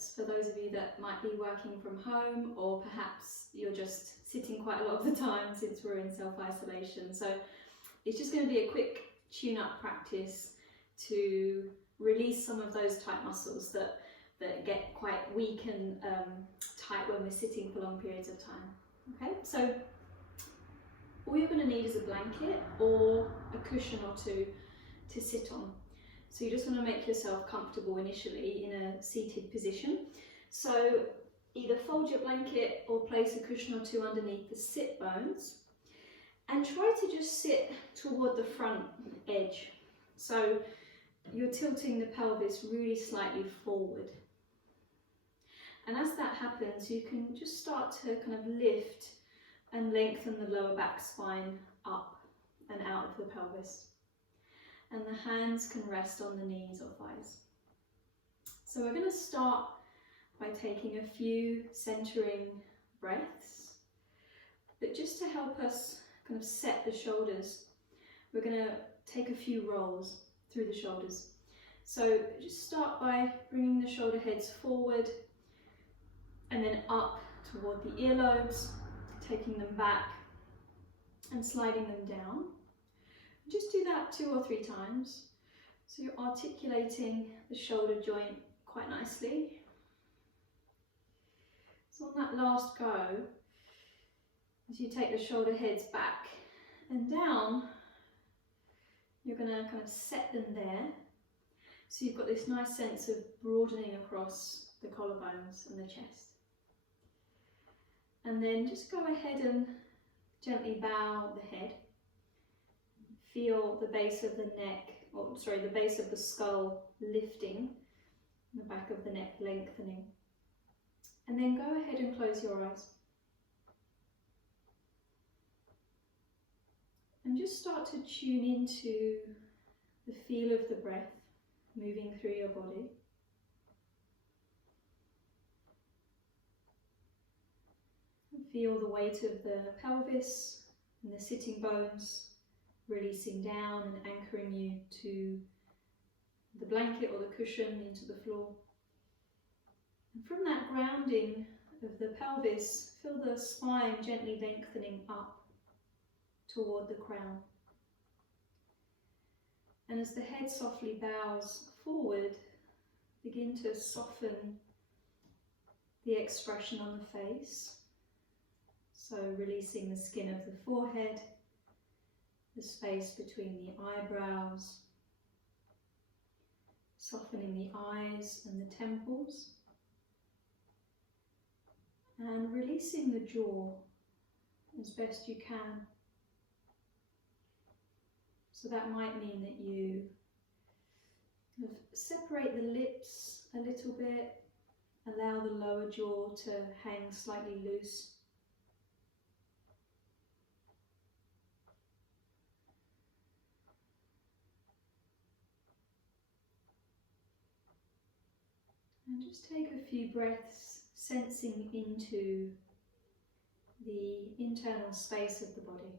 balance for those of you that might be working from home, or perhaps you're just sitting quite a lot of the time since we're in self-isolation. So it's just going to be a quick tune-up practice to release some of those tight muscles that get quite weak and tight when we're sitting for long periods of time. Okay, so all you're going to need is a blanket or a cushion or two to sit on. So you just want to make yourself comfortable initially in a seated position. So either fold your blanket or place a cushion or two underneath the sit bones, and try to just sit toward the front edge. So you're tilting the pelvis really slightly forward. And as that happens, you can just start to kind of lift and lengthen the lower back spine up and out of the pelvis. And the hands can rest on the knees or thighs. So we're going to start by taking a few centering breaths, but just to help us kind of set the shoulders, we're going to take a few rolls through the shoulders. So just start by bringing the shoulder heads forward and then up toward the earlobes, taking them back and sliding them down. Just do that 2 or 3 times. So you're articulating the shoulder joint quite nicely. So on that last go, as you take the shoulder heads back and down, you're going to kind of set them there. So you've got this nice sense of broadening across the collarbones and the chest. And then just go ahead and gently bow the head. Feel the base of the neck, or sorry, the base of the skull lifting, the back of the neck lengthening. And then go ahead and close your eyes. And just start to tune into the feel of the breath moving through your body. And feel the weight of the pelvis and the sitting bones releasing down and anchoring you to the blanket or the cushion, into the floor. And from that grounding of the pelvis, feel the spine gently lengthening up toward the crown. And as the head softly bows forward, begin to soften the expression on the face. So releasing the skin of the forehead, the space between the eyebrows, softening the eyes and the temples, and releasing the jaw as best you can. So that might mean that you kind of separate the lips a little bit, allow the lower jaw to hang slightly loose. And just take a few breaths, sensing into the internal space of the body.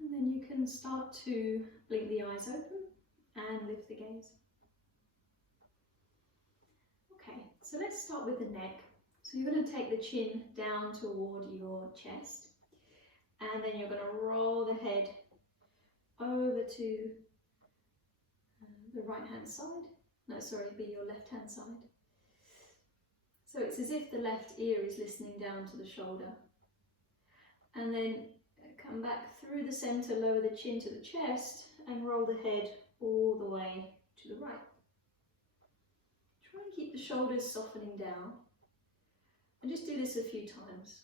And then you can start to blink the eyes open and lift the gaze. Okay, so let's start with the neck. So you're going to take the chin down toward your chest, and then you're going to roll the head over to the right hand side. No, sorry, be your left hand side. So it's as if the left ear is listening down to the shoulder. And then come back through the center, lower the chin to the chest, and roll the head all the way to the right. Try and keep the shoulders softening down. And just do this a few times.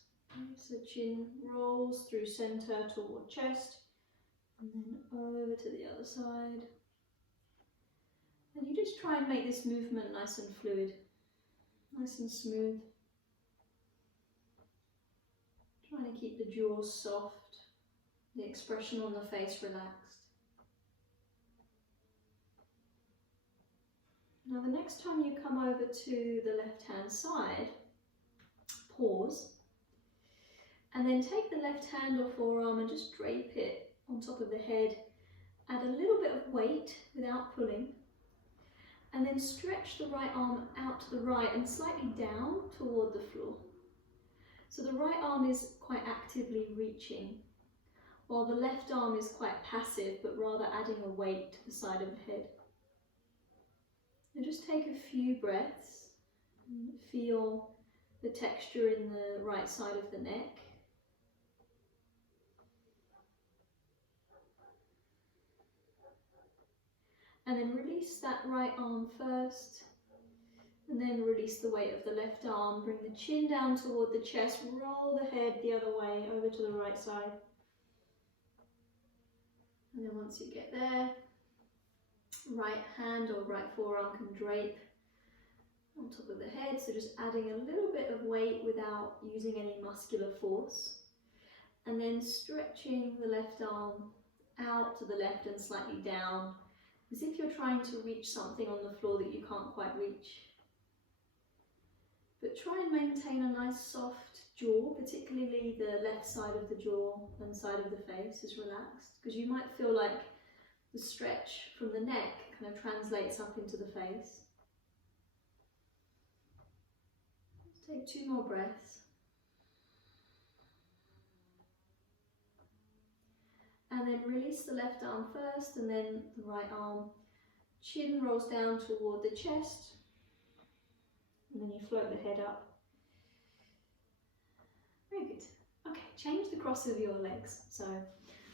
So chin rolls through center toward chest, and then over to the other side. And you just try and make this movement nice and fluid, nice and smooth. Trying to keep the jaw soft, the expression on the face relaxed. Now the next time you come over to the left hand side, pause, and then take the left hand or forearm and just drape it on top of the head. Add a little bit of weight without pulling, and then stretch the right arm out to the right and slightly down toward the floor. So the right arm is quite actively reaching, while the left arm is quite passive, but rather adding a weight to the side of the head. Now just take a few breaths, and feel the texture in the right side of the neck. And then release that right arm first, and then release the weight of the left arm. Bring the chin down toward the chest, roll the head the other way over to the right side. And then once you get there, right hand or right forearm can drape on top of the head, so just adding a little bit of weight without using any muscular force. And then stretching the left arm out to the left and slightly down, as if you're trying to reach something on the floor that you can't quite reach. But try and maintain a nice soft jaw, particularly the left side of the jaw and side of the face is relaxed, because you might feel like the stretch from the neck kind of translates up into the face. Let's take 2 more breaths. And then release the left arm first, and then the right arm. Chin rolls down toward the chest, and then you float the head up. Very good. Okay, change the cross of your legs. So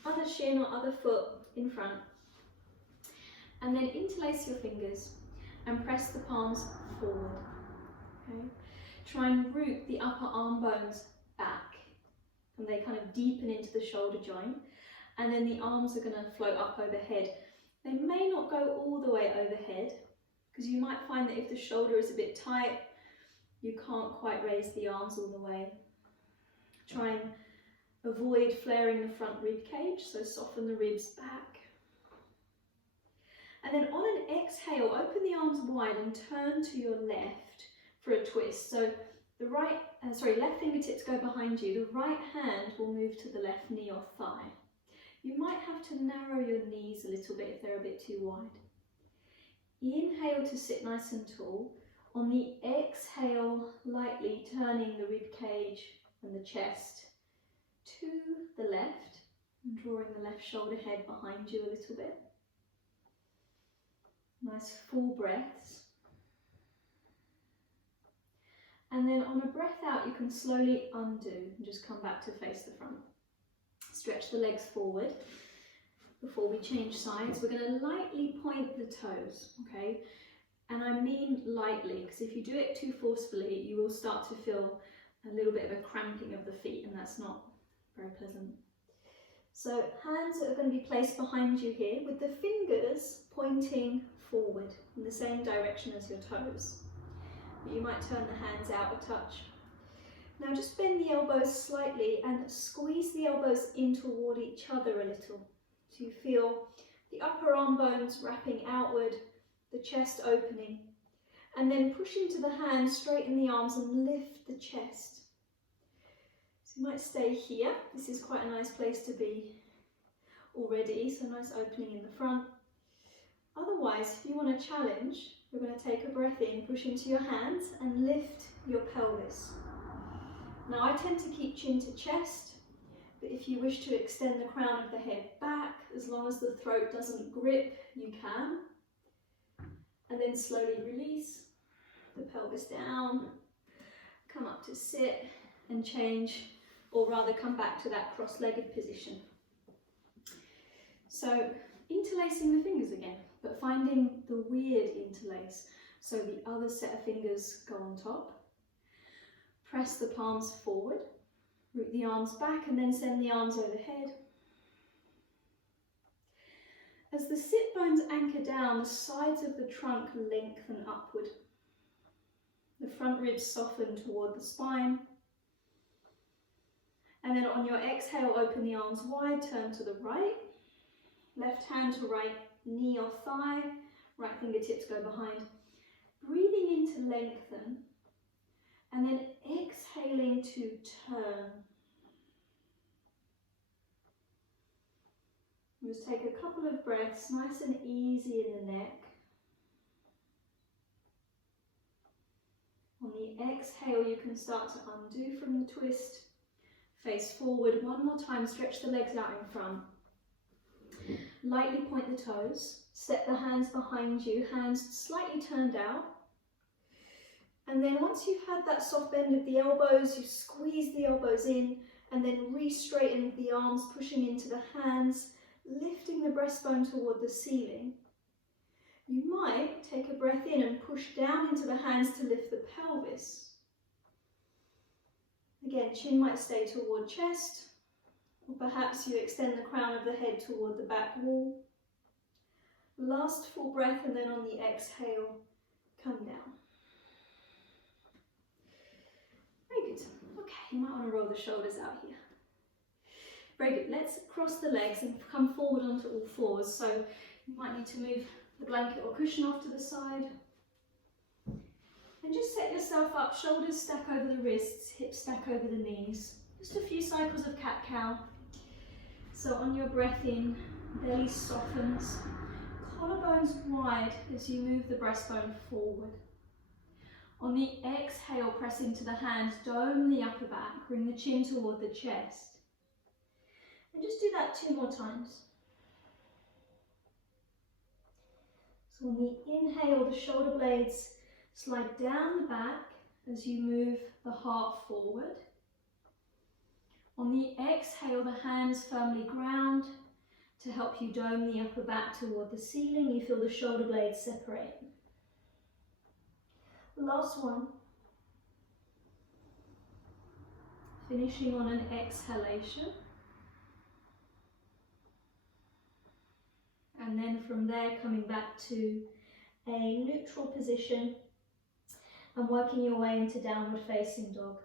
other shin or other foot in front. And then interlace your fingers and press the palms forward. Okay? Try and root the upper arm bones back, and they kind of deepen into the shoulder joint. And then the arms are going to float up overhead. They may not go all the way overhead, because you might find that if the shoulder is a bit tight, you can't quite raise the arms all the way. Try and avoid flaring the front rib cage, so soften the ribs back. And then on an exhale, open the arms wide and turn to your left for a twist. So the left fingertips go behind you. The right hand will move to the left knee or thigh. You might have to narrow your knees a little bit if they're a bit too wide. Inhale to sit nice and tall. On the exhale, lightly turning the rib cage and the chest to the left and drawing the left shoulder head behind you a little bit. Nice full breaths. And then on a breath out, you can slowly undo and just come back to face the front. Stretch the legs forward. Before we change sides, we're going to lightly point the toes, okay? And I mean lightly, because if you do it too forcefully, you will start to feel a little bit of a cramping of the feet, and that's not very pleasant. So hands are going to be placed behind you here, with the fingers pointing forward in the same direction as your toes. But you might turn the hands out a touch. Now just bend the elbows slightly and squeeze the elbows in toward each other a little. So you feel the upper arm bones wrapping outward, the chest opening. And then push into the hands, straighten the arms and lift the chest. So you might stay here. This is quite a nice place to be already, so nice opening in the front. Otherwise, if you want to challenge, we're going to take a breath in, push into your hands and lift your pelvis. Now I tend to keep chin to chest, but if you wish to extend the crown of the head back, as long as the throat doesn't grip, you can. And then slowly release the pelvis down, come up to sit and change, or rather come back to that cross-legged position. So interlacing the fingers again, but finding the weird interlace. So the other set of fingers go on top. Press the palms forward, root the arms back and then send the arms overhead. As the sit bones anchor down, the sides of the trunk lengthen upward. The front ribs soften toward the spine. And then on your exhale, open the arms wide, turn to the right. Left hand to right knee or thigh, right fingertips go behind. breathing in to lengthen, and then exhaling to turn. Just take a couple of breaths, nice and easy in the neck. On the exhale, you can start to undo from the twist. Face forward one more time, stretch the legs out in front. Lightly point the toes, step the hands behind you, hands slightly turned out. And then once you've had that soft bend of the elbows, you squeeze the elbows in and then re-straighten the arms, pushing into the hands, lifting the breastbone toward the ceiling. You might take a breath in and push down into the hands to lift the pelvis. Again, chin might stay toward chest, or perhaps you extend the crown of the head toward the back wall. Last full breath, and then on the exhale, come down. Very good. Okay, you might want to roll the shoulders out here. Very good. Let's cross the legs and come forward onto all fours. So you might need to move the blanket or cushion off to the side. And just set yourself up, shoulders stack over the wrists, hips stack over the knees. Just a few cycles of cat-cow. So on your breath in, belly softens, collarbones wide as you move the breastbone forward. On the exhale, press into the hands, dome the upper back, bring the chin toward the chest. And just do that 2 more times. So on the inhale, the shoulder blades slide down the back as you move the heart forward. On the exhale, the hands firmly ground to help you dome the upper back toward the ceiling. You feel the shoulder blades separate. Last one. Finishing on an exhalation. And then from there, coming back to a neutral position and working your way into downward facing dog.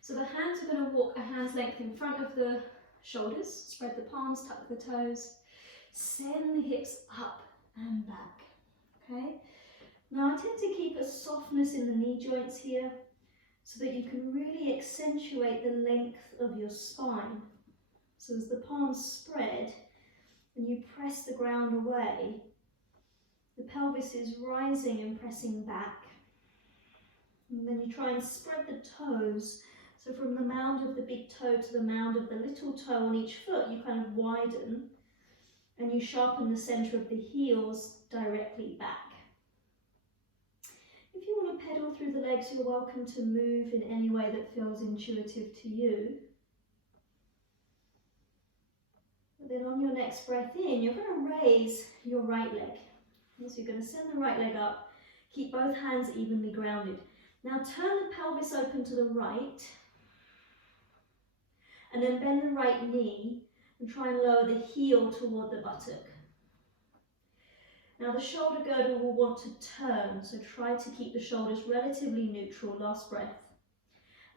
So the hands are going to walk a hand's length in front of the shoulders, spread the palms, tuck the toes, send the hips up and back, okay? Now I tend to keep a softness in the knee joints here so that you can really accentuate the length of your spine. So as the palms spread and you press the ground away, the pelvis is rising and pressing back. And then you try and spread the toes. So from the mound of the big toe to the mound of the little toe on each foot, you kind of widen and you sharpen the center of the heels directly back. If you want to pedal through the legs, you're welcome to move in any way that feels intuitive to you. And then on your next breath in, you're going to raise your right leg. So you're going to send the right leg up, keep both hands evenly grounded. Now turn the pelvis open to the right, and then bend the right knee and try and lower the heel toward the buttock. Now the shoulder girdle will want to turn, so try to keep the shoulders relatively neutral. Last breath.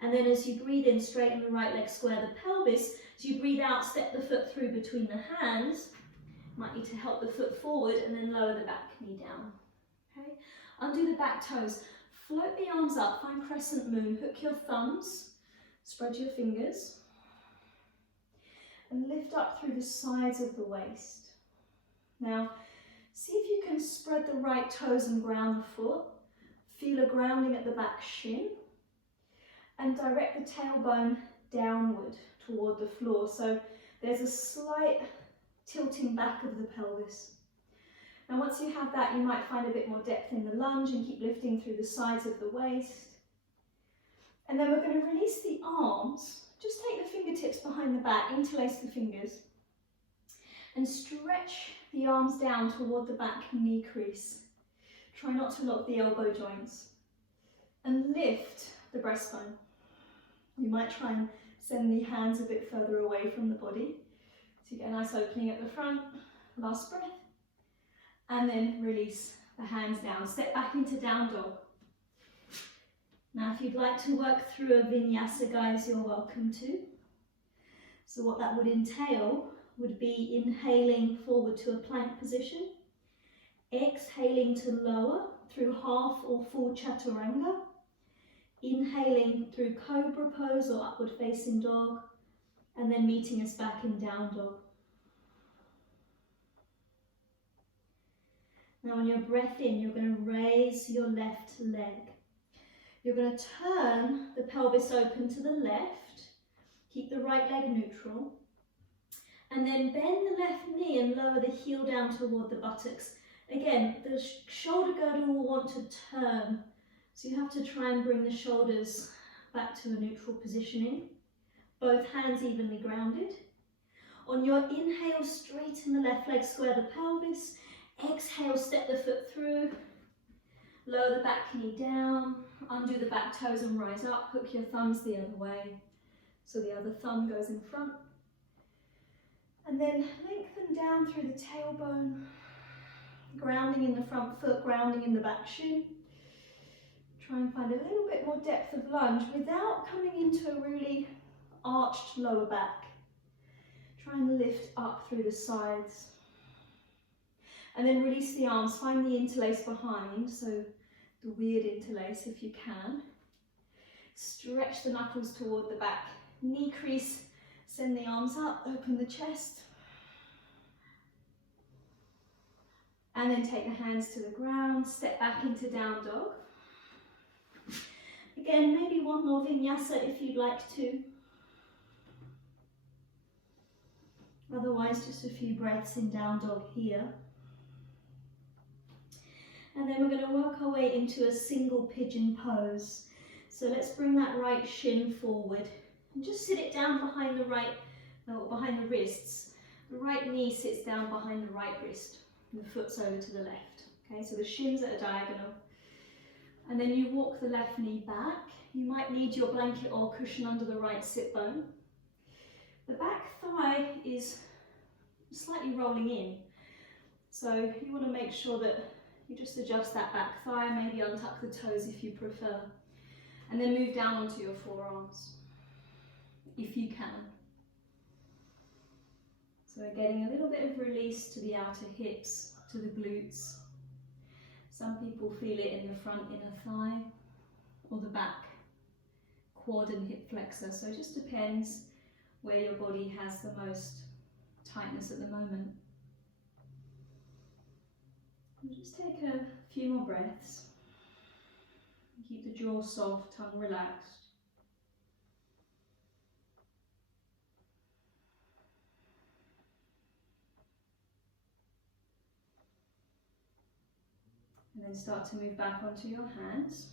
And then as you breathe in, straighten the right leg, square the pelvis. As you breathe out, step the foot through between the hands. Might need to help the foot forward and then lower the back knee down. Okay? Undo the back toes. Float the arms up, find crescent moon. Hook your thumbs, spread your fingers. And lift up through the sides of the waist. Now, see if you can spread the right toes and ground the foot. Feel a grounding at the back shin. And direct the tailbone downward toward the floor. So there's a slight tilting back of the pelvis. Now once you have that, you might find a bit more depth in the lunge and keep lifting through the sides of the waist. And then we're going to release the arms. Just take the fingertips behind the back, interlace the fingers, and stretch the arms down toward the back knee crease. Try not to lock the elbow joints. And lift the breastbone. You might try and send the hands a bit further away from the body. So you get a nice opening at the front. Last breath. And then release the hands down. Step back into down dog. Now if you'd like to work through a vinyasa, guys, you're welcome to. So what that would entail would be inhaling forward to a plank position, Exhaling to lower through half or full chaturanga. Inhaling through cobra pose or upward facing dog, and then meeting us back in down dog. Now on your breath in, you're going to raise your left leg. You're going to turn the pelvis open to the left, keep the right leg neutral, and then bend the left knee and lower the heel down toward the buttocks. Again, the shoulder girdle will want to turn, so you have to try and bring the shoulders back to a neutral positioning. Both hands evenly grounded. On your inhale, straighten the left leg, square the pelvis. Exhale, step the foot through. Lower the back knee down. Undo the back toes and rise up. Hook your thumbs the other way, so the other thumb goes in front. And then lengthen down through the tailbone. Grounding in the front foot, grounding in the back shin. Try and find a little bit more depth of lunge without coming into a really arched lower back. Try and lift up through the sides. And then release the arms, find the interlace behind, so the weird interlace if you can. Stretch the knuckles toward the back knee crease, send the arms up, open the chest. And then take the hands to the ground, step back into down dog. Again, maybe one more vinyasa if you'd like to. Otherwise, just a few breaths in down dog here. And then we're going to work our way into a single pigeon pose. So let's bring that right shin forward and just sit it down behind the behind the wrists. The right knee sits down behind the right wrist. The foot's over to the left. Okay, so the shin's at a diagonal. And then you walk the left knee back. You might need your blanket or cushion under the right sit bone. The back thigh is slightly rolling in. So you want to make sure that you just adjust that back thigh, maybe untuck the toes if you prefer. And then move down onto your forearms, if you can. So we're getting a little bit of release to the outer hips, to the glutes. Some people feel it in the front inner thigh or the back quad and hip flexor. So it just depends where your body has the most tightness at the moment. And just take a few more breaths. Keep the jaw soft, tongue relaxed. And then start to move back onto your hands.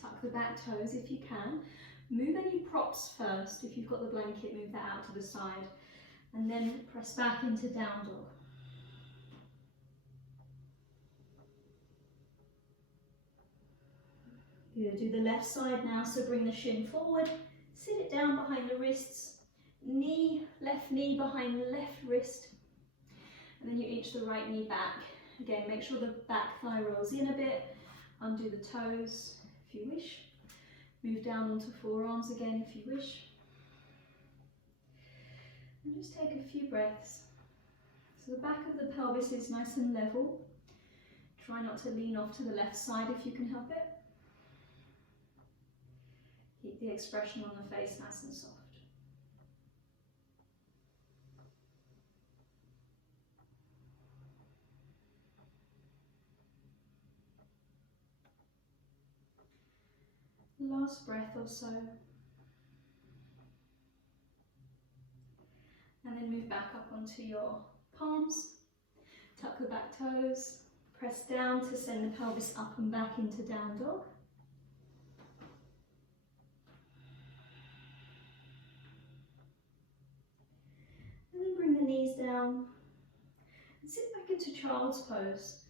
Tuck the back toes if you can. Move any props first. If you've got the blanket, move that out to the side. And then press back into down dog. Good. Do the left side now, so bring the shin forward. Sit it down behind the wrists. Left knee behind left wrist. And then you inch the right knee back. Again, make sure the back thigh rolls in a bit. Undo the toes if you wish. Move down onto forearms again if you wish. And just take a few breaths. So the back of the pelvis is nice and level. Try not to lean off to the left side if you can help it. Keep the expression on the face nice and soft. Last breath or so. And then move back up onto your palms. Tuck the back toes. Press down to send the pelvis up and back into down dog. And then bring the knees down. And sit back into child's pose.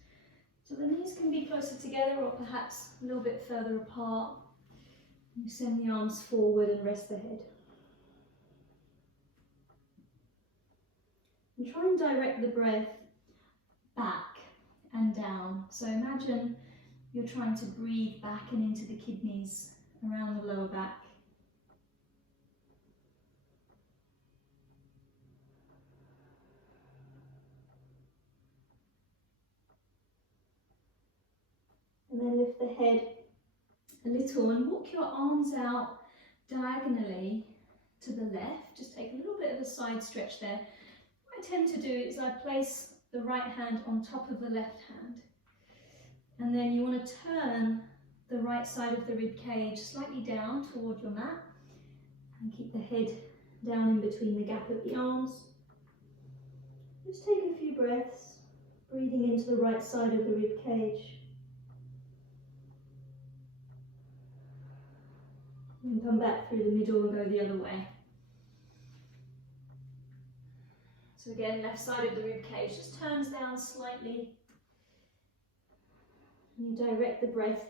So the knees can be closer together or perhaps a little bit further apart. You send the arms forward and rest the head. And try and direct the breath back and down. So imagine you're trying to breathe back and into the kidneys around the lower back. lift the head a little and walk your arms out diagonally to the left. Just take a little bit of a side stretch there. What I tend to do is I place the right hand on top of the left hand, and then you want to turn the right side of the rib cage slightly down toward your mat and keep the head down in between the gap of the arms. Just take a few breaths, breathing into the right side of the rib cage. And come back through the middle and go the other way. So again, left side of the rib cage just turns down slightly. And you direct the breath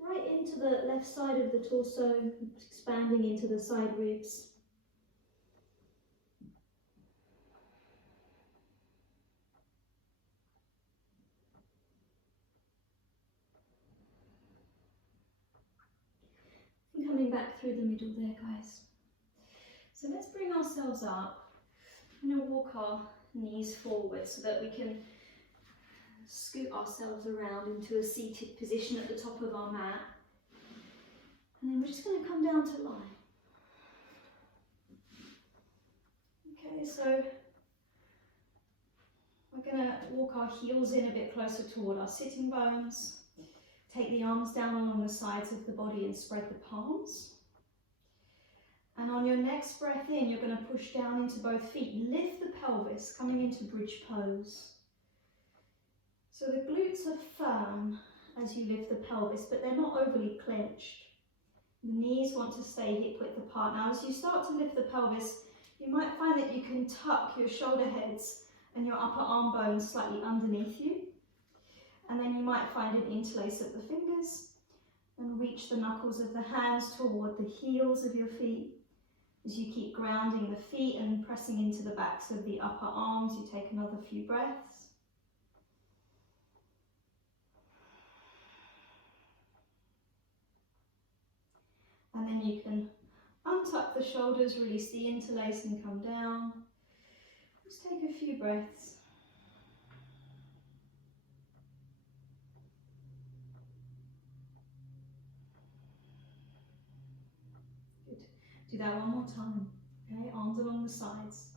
right into the left side of the torso, expanding into the side ribs. And coming back through the middle there, guys. So let's bring ourselves up. I'm going to walk our knees forward so that we can scoot ourselves around into a seated position at the top of our mat. And then we're just going to come down to lie. Okay, so we're going to walk our heels in a bit closer toward our sitting bones. Take the arms down along the sides of the body and spread the palms. And on your next breath in, you're going to push down into both feet. Lift the pelvis, coming into bridge pose. So the glutes are firm as you lift the pelvis, but they're not overly clenched. The knees want to stay hip width apart. Now, as you start to lift the pelvis, you might find that you can tuck your shoulder heads and your upper arm bones slightly underneath you. And then you might find an interlace of the fingers and reach the knuckles of the hands toward the heels of your feet. As you keep grounding the feet and pressing into the backs of the upper arms, you take another few breaths. And then you can untuck the shoulders, release the interlace and come down. Just take a few breaths. Do that one more time. Okay, arms along the sides.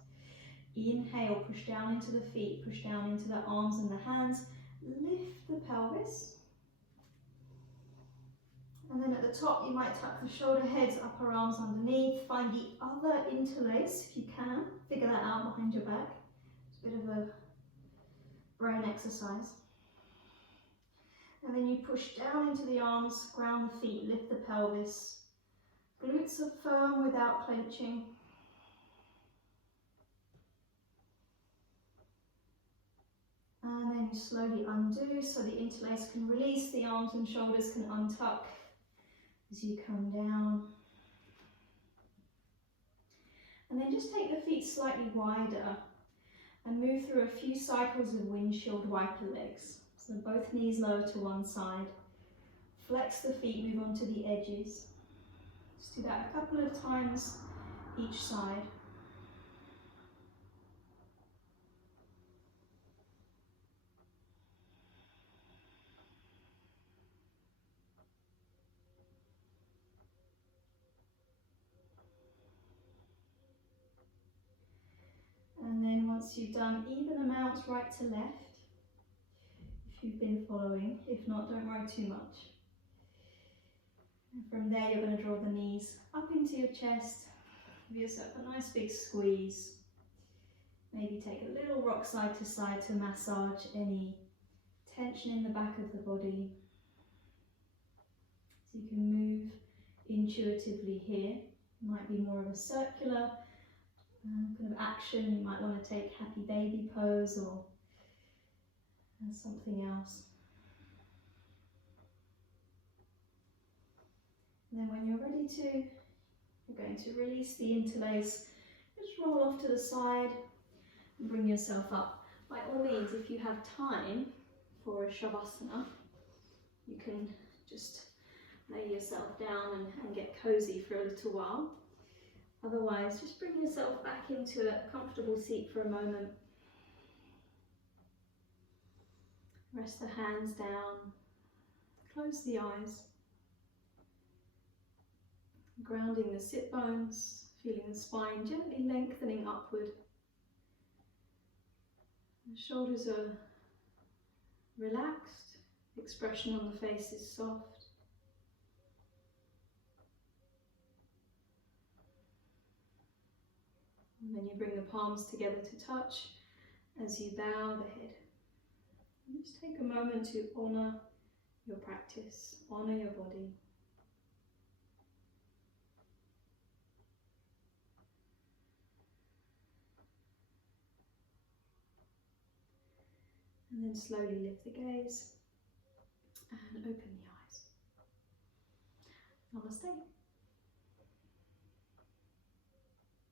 Inhale, push down into the feet, push down into the arms and the hands. Lift the pelvis. And then at the top, you might tuck the shoulder heads, upper arms underneath. Find the other interlace if you can. Figure that out behind your back. It's a bit of a brain exercise. And then you push down into the arms, ground the feet, lift the pelvis. Glutes are firm without clenching. And then you slowly undo so the interlace can release, the arms and shoulders can untuck as you come down. And then just take the feet slightly wider and move through a few cycles of windshield wiper legs. So both knees lower to one side. Flex the feet, move onto the edges. Just do that a couple of times each side. And then once you've done even amounts right to left, if you've been following, if not, don't worry too much. And from there, you're going to draw the knees up into your chest. Give yourself a nice big squeeze. Maybe take a little rock side to side to massage any tension in the back of the body. So you can move intuitively here. It might be more of a circular kind of action. You might want to take happy baby pose or something else. And then when you're ready to, you're going to release the interlace. Just roll off to the side and bring yourself up. By all means, if you have time for a shavasana, you can just lay yourself down and get cozy for a little while. Otherwise, just bring yourself back into a comfortable seat for a moment. Rest the hands down. Close the eyes. Grounding the sit bones, feeling the spine gently lengthening upward. The shoulders are relaxed, the expression on the face is soft. And then you bring the palms together to touch as you bow the head. And just take a moment to honour your practice, honour your body. And then slowly lift the gaze and open the eyes. Namaste.